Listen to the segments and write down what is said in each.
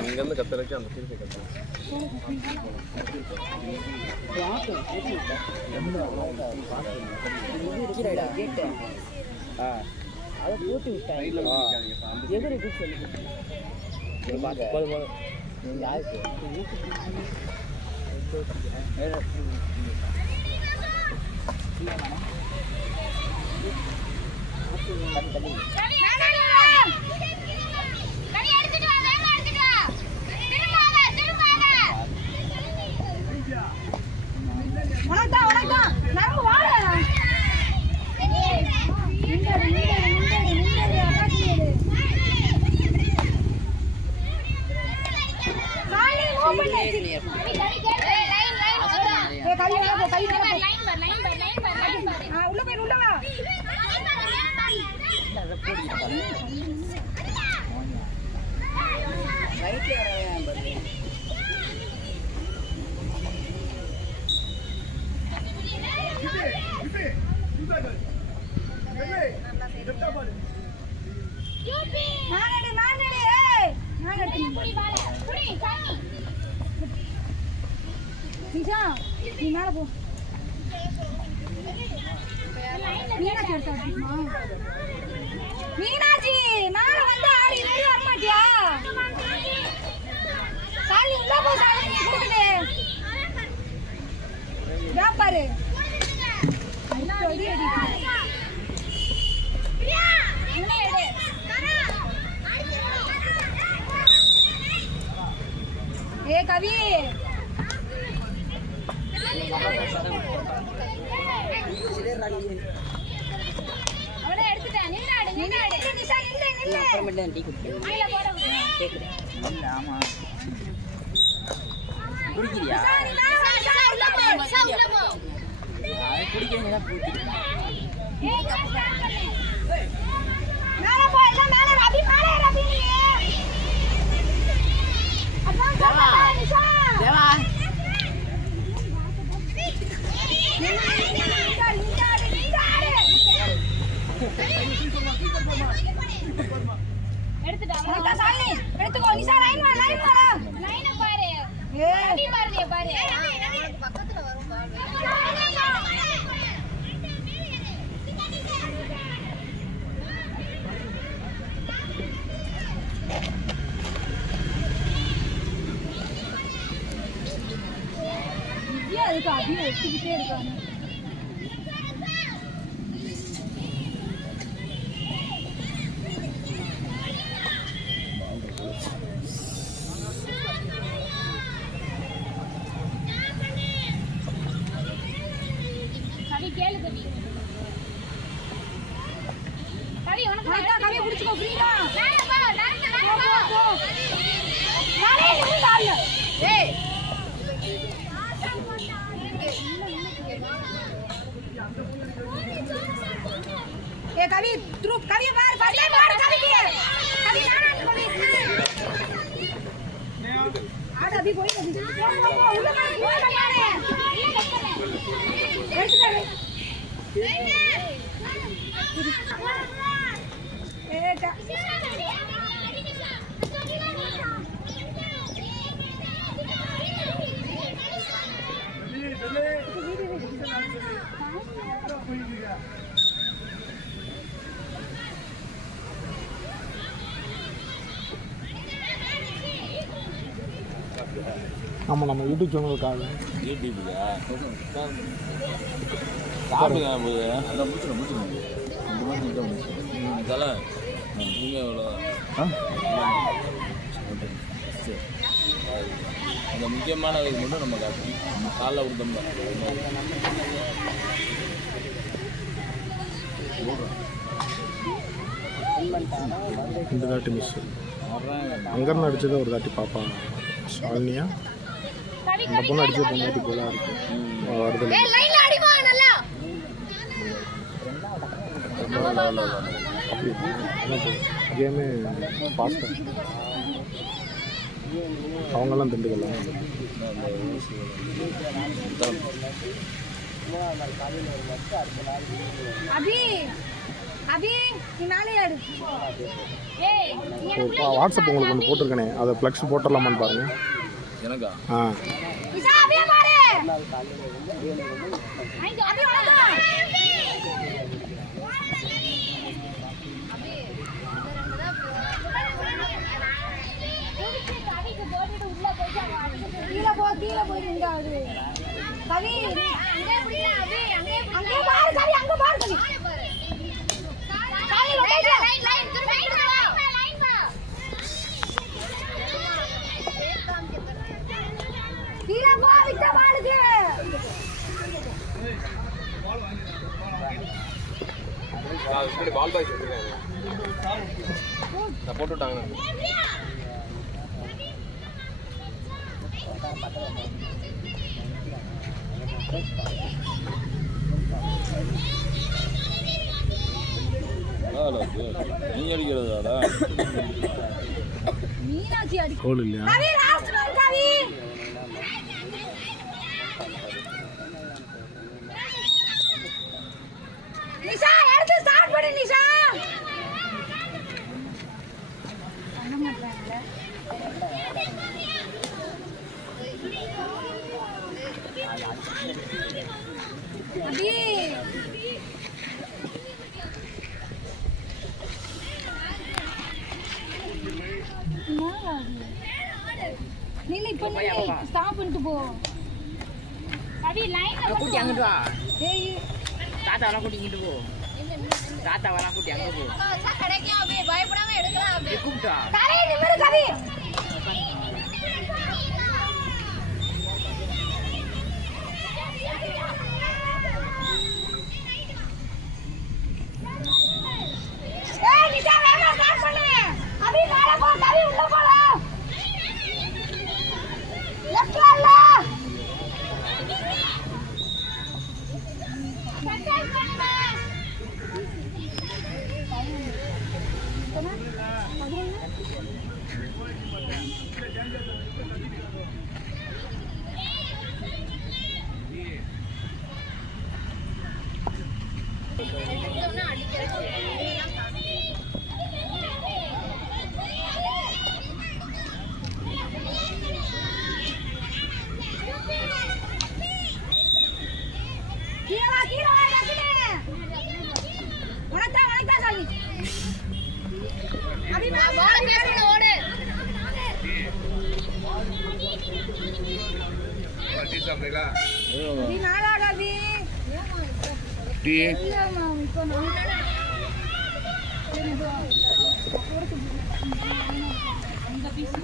இங்கேருந்து கத்துறதுக்கு அந்த திருப்பி கத்துறேன். அதை போட்டு விட்டாங்க எதிரி சொல்லி யாருக்கு நீ மேல போ. மீனாட்சி மேல வந்து ஆடி ரெடி வர மாட்டியா? சாலி உள்ள போ. சாலி நீ குடுக்குது பாரு. அடி அடி பிரியா என்ன எடு ஏ கவி அவனே எடுத்துட்டேன். நின்னாடு நின்னாடு நிஷா நில்லு நில்லு. அப்புறமேல டீ குடிக்கிறேன். ஐல போற கேக்குறேன். இல்ல ஆமா குடிக்கிறியா? நிஷா உள்ள போ. நிஷா உள்ள போ. அது குடிக்கறீங்களா குடிக்கிறீங்க? ஏய் மேல போ. எல்லாம் மேல ரவி மேல ரவி நீ. அதான் தேவா நிஷா தேவா எடுத்துக்கோ நிஷா. லைன் வா லைன் வா. லைன் பாரு. ஏய் பாரு பாரு பக்கத்துல வரும் பாரு. இது அதுக்கு அப்படியே ஒட்டிக்கிட்டே இருக்காங்க. ए कवि ध्रुव कवि बाहर बाहर बाहर कवि के कवि ना कवि आज अभी कोई नहीं उल्लू का कोई लगा रहे हैं ऐसे कर ए का ஆமாம் நம்ம யூடியூப் சேனலுக்காக யூடியூப்லையா சாப்பிடுங்க போது அதான் முடிச்சிடும் தலை நீங்கள் எவ்வளோ சரி அந்த முக்கியமானதுக்கு மட்டும் நம்ம காட்டணும் காலைல கொடுத்தோம்னா இந்த தாட்டி மிஸ் அங்கேருந்து அடிச்சதை ஒரு தாட்டி பார்ப்பாங்க ஷாலினியா அந்த பொண்ணு அடிச்சது பொண்ணாட்டி போல இருக்கு வருது கேமே ஃபாஸ்ட்டாக அவங்கெல்லாம் திண்டுக்கலாம் அபி அபி நீ மேலே ஏறு. ஏய் வாட்ஸ்அப் உங்களுக்கு ஒன்று போட்டிருக்கேனே அதை ஃப்ளெக்ஸ் போட்டுடலாமான்னு பாருங்க. எனக்கா? ஆ நிஷா அபியே பாரு. அபி வாடா. கீழே போய் நிங்க அது. கவி அங்கே பிடிடா அபி அங்கே பாரு கவி அங்க பாரு கவி. கவி லைன் வா. கீழே போ விட்ட பாலுக்கு. பால் பாய் சொல்லிருக்காங்க. நான் போட்டுட்டாங்க. நீ அடிக்கிறதாடா? மீனாட்சி அடி. கோல் இல்லையா? கவி லாஸ்ட் வர கவி. நிஷா எடுத்து ஸ்டார்ட் பண்ணு நிஷா. பண்ண மாட்டறாங்கல. அபி நீல இப்ப நீ ஸ்டாப் பண்ணிட்டு போ. அபி லைன்ல கூட்டி அங்கிட்டு வா. ஏய் தாத்தாவெல்லாம் கூட்டி இங்கிட்டு போ. தாத்தாவெல்லாம் கூட்டி அங்க போ. அக்கா கடைக்கு அபி பயப்படாம எடுக்கலாம் அபி. கூப்பிட்டா தலை நிமிரு கவி. ஏய் நிஷா வேகமா ஸ்டார்ட் பண்ணு. அபி மேல போ கவி உள்ள போல. லெஃப்ட் வரல. கட்டாய் பண்ணுமா. கீழே வா ரக்கினே. உனக்கு சாமி. அபி பால் பேசணும் ஓடு. அபி நாளாக அபி. டீ இல்லம்மா இப்போ நான் அந்த பீஸ்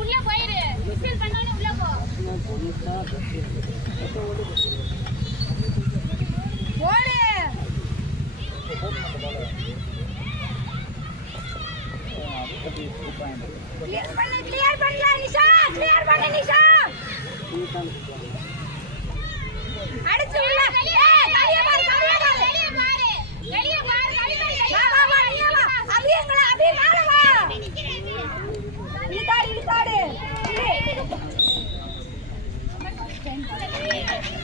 உள்ள போயிரு. விசில் பண்ணானே உள்ள போ. ஓடு. கிளியர் பண்ணு நிஷா. கிளியர் பண்ணு நிஷா. அடிச்சு உள்ள. ஏய் கலிய பாரு கலிய பாரு. வெளிய பாரு. வெளிய பாரு கலி பாரு. வா வா நீ வா. அபியங்கள அபி மேல வா. இழுத்தாடு.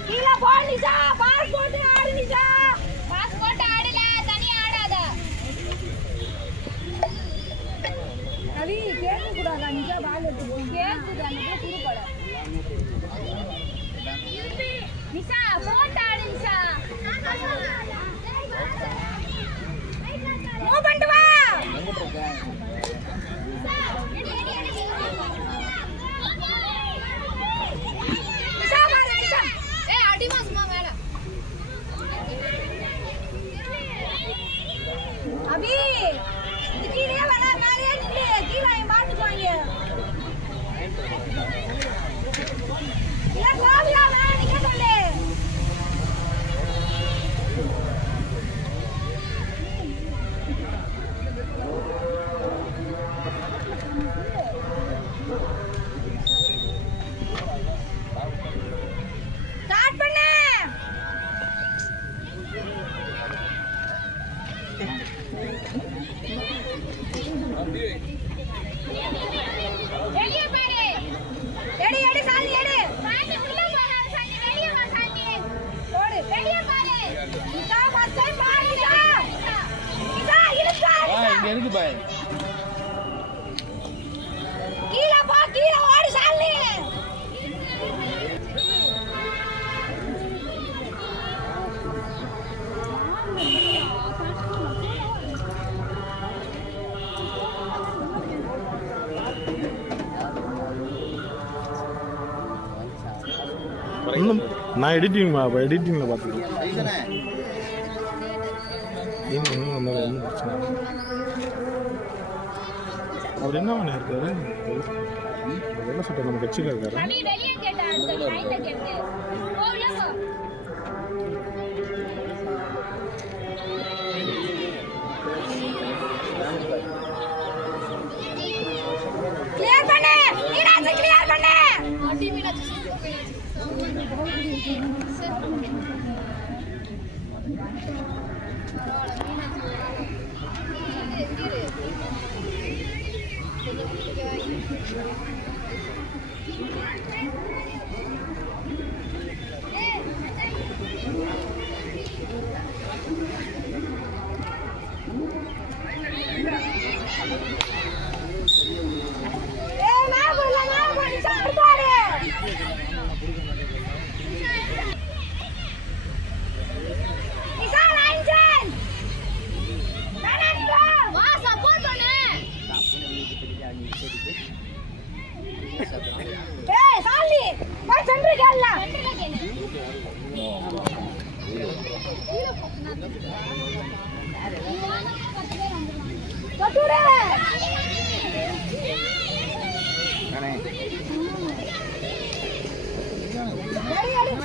கீழே போ நிஷா. பாஸ் போட்டு ஆடு நிஷா. பாஸ் போட்டு ஆடல தனியா ஆடாத. கவி கேட்க கூடாதா நிஷா பால் எடுத்து போ. கேக்குது அந்த குறுபட. நிஷா போட்டு ஆடு நிஷா. மூவ் பண்ணிட்டு வா. நிஷா பாரு நிஷா. ஏய் அடிமா சும்மா மேல. அபி கீழே வர மேலே நில்லு. கீழே மாட்டுவாங்க. இல்ல கோவியா வேணா நிக்க சொல்லு. வெளியே பாரு. எடு எடு சாமி எடு. சாமி உள்ள போறாரு சாமி வெளியே வா சாமி. ஓடு வெளியே பாரு. இதா மஸ்தை பாரு இதா. இதா இருக்கா. இங்க இருக்கு பாய். கீழ போ கீழ ஓடு சாமி. இன்னும் நான் எடிட்டிங்கில் பார்த்துருக்கேன். இன்னும் வந்தாலும் ஒன்றும் பிரச்சனை இல்லை. அவர் என்ன பண்ணியிருக்காரு? வெள்ள சட்டை நம்ம கட்சியில் இருக்காரு. சாமி வெளியே கேட்டா அந்த லைன்ல கேட்டு. போ உள்ள போ. கிளியர் பண்ணு. மீனாட்சி கிளியர் பண்ணு. அடி மீனாட்சி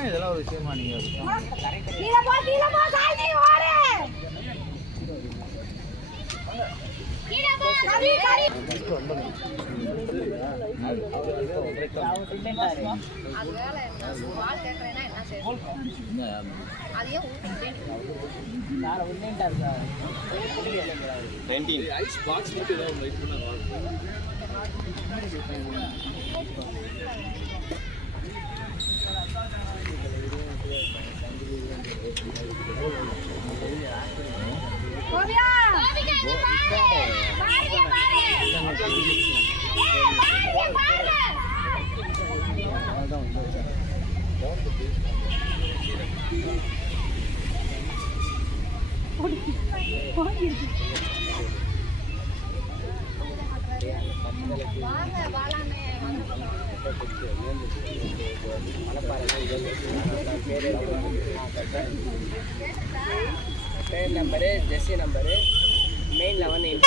இதெல்லாம் ஒரு விஷயமா நீங்க கீழ போ சாமி ஓடு. கீழ போ கரி கரி. அது வேலை என்ன வால் கேக்குறேனா என்ன செய்யணும்? அதையே சார் உண்மைட்டார் சார் 19 ஐஸ் பாக்ஸ் மட்டும் ஏதாவது வெயிட் பண்ணாங்க. கோபியா கோபிகா இங்க பாரு. பாருங்க பாரு. பாருங்க பாருங்க. வாங்க வாளானே பேர் நம்பரு ஜெஸ்ஸி நம்பரு மெயினில் வந்து